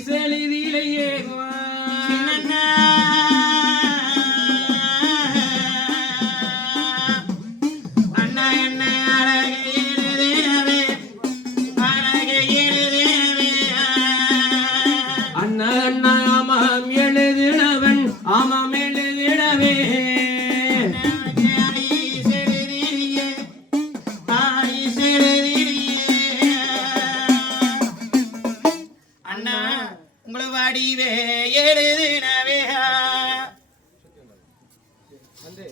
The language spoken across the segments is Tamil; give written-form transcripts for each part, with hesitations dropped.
செழுதிலேயே அண்ணா என்ன அழகு எழுதினவே அழகு எழுதினவே அண்ணா அண்ணா ஆமாம் எழுதினவன் ஆமாம் எழுதினவே வடிவே எழுதினவே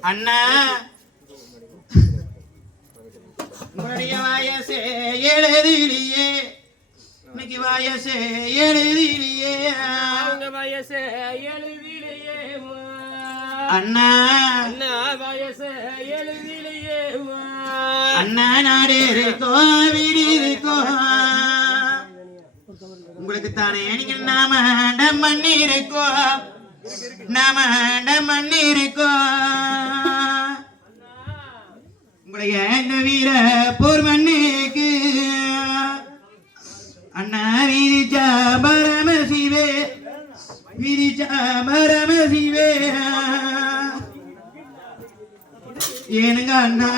அண்ணா உங்களுடைய வயசே எழுதிலியே இன்னைக்கு வயசே எழுதிலியே அவங்க வயசே எழுதிலியே அண்ணா அண்ணா வயசே எழுதிலியே அண்ணா நாடு இருக்கோ வீடு இருக்கோ உங்களுக்கு தானே நீங்க நாம மண்ணி இருக்கோ நாம மண்ணி இருக்கோ உங்களுடைய இந்த வீர போர் மண்ணுக்கு அண்ணா விரிச்சா பரம சிவே விரிச்சா பரம சிவே ஏனுங்க அண்ணா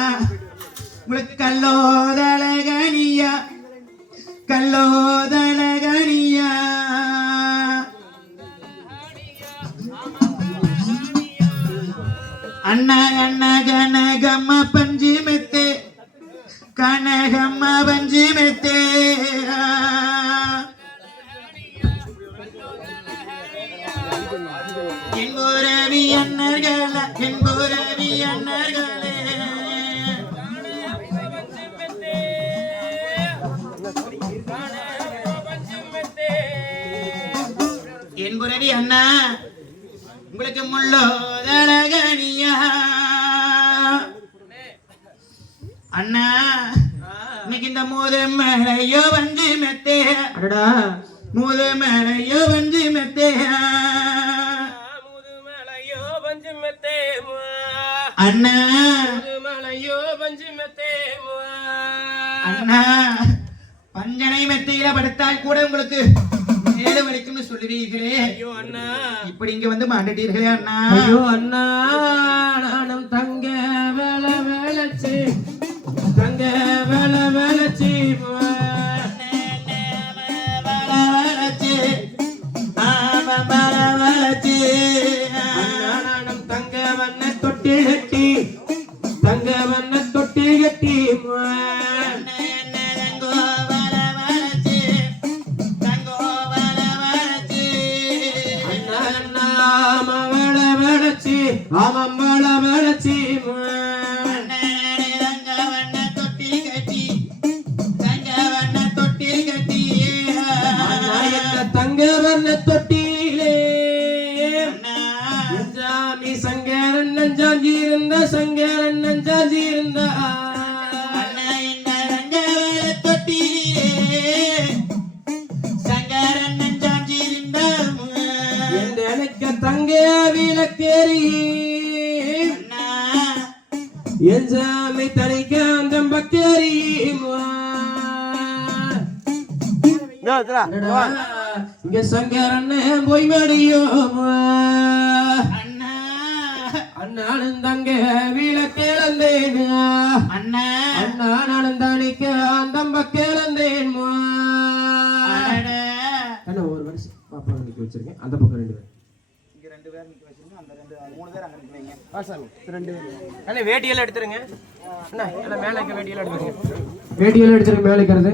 உங்களுக்கு கல்லோதழகனியா கல்லோதழகனியா அண்ணா அண்ணா கனகம்ம பஞ்சு மெத்தே கனகம்ம பஞ்சு மெத்தே என்போரவி அண்ணர்கள என்போரவி அண்ணர்களே என்புரவி அண்ணா உங்களுக்கு முள்ளோதழகனியா அண்ணா இன்னைக்கு இந்த மூதமலையோ வந்து மெத்தே அடடா மூதமலையோ வந்து மெத்தே மூதமலையோ வந்து மெத்தே அண்ணா மூதமலையோ வந்து மெத்தே அண்ணா பஞ்சனை மெத்தையில படுத்தால் கூட உங்களுக்கு ஏழு வரைக்கும் சொல்லுவீர்களே ஐயோ அண்ணா இப்படி இங்க வந்து மாட்டிட்டீர்களே அண்ணா ஐயோ அண்ணா நானும் தங்க வேலை வேலைச்சு தங்க வேலை வேலைச்சு நானும் தங்க வண்ண தொட்டி கட்டி தங்க வண்ண தொட்டி கட்டி ஆமம்மள வளச்சி தங்க வண்ண தொட்டி கட்டி தங்க வண்ண தொட்டி கட்டி தங்க வண்ண தொட்டியிலே சாமி சங்கரன் நஞ்சாஞ்சி இருந்த சங்கரன் நஞ்சாஞ்சி இருந்த சங்கரன் நஞ்சாஞ்சி இருந்த எனக்கு தங்க விளக்கேறி என் சாமி தனிக்க அந்த பக்தேரி இங்க சங்கரன் போய் மடியோ அண்ணானும் தங்க விளக்கேளந்தேன் அண்ணா அண்ணா நானும் தனிக்க அந்த பக்தேளந்தேன் ஒரு வருஷம் பாப்பா நிக்க வச்சிருக்கேன் அந்த பக்கம் ரெண்டு பேர் ரெண்டு பேர் நிக்க வச்சிருங்க அந்த ரெண்டு மூணு பேர் அங்க நிக்கவீங்க சாமி ரெண்டு பேர் அண்ணா வேட்டியெல்லாம் எடுத்துருங்க அண்ணா எல்லாம் மேலே இருக்க வேட்டியெல்லாம் எடுத்துருங்க வேட்டியெல்லாம் எடுத்துருங்க மேலே இருக்கிறது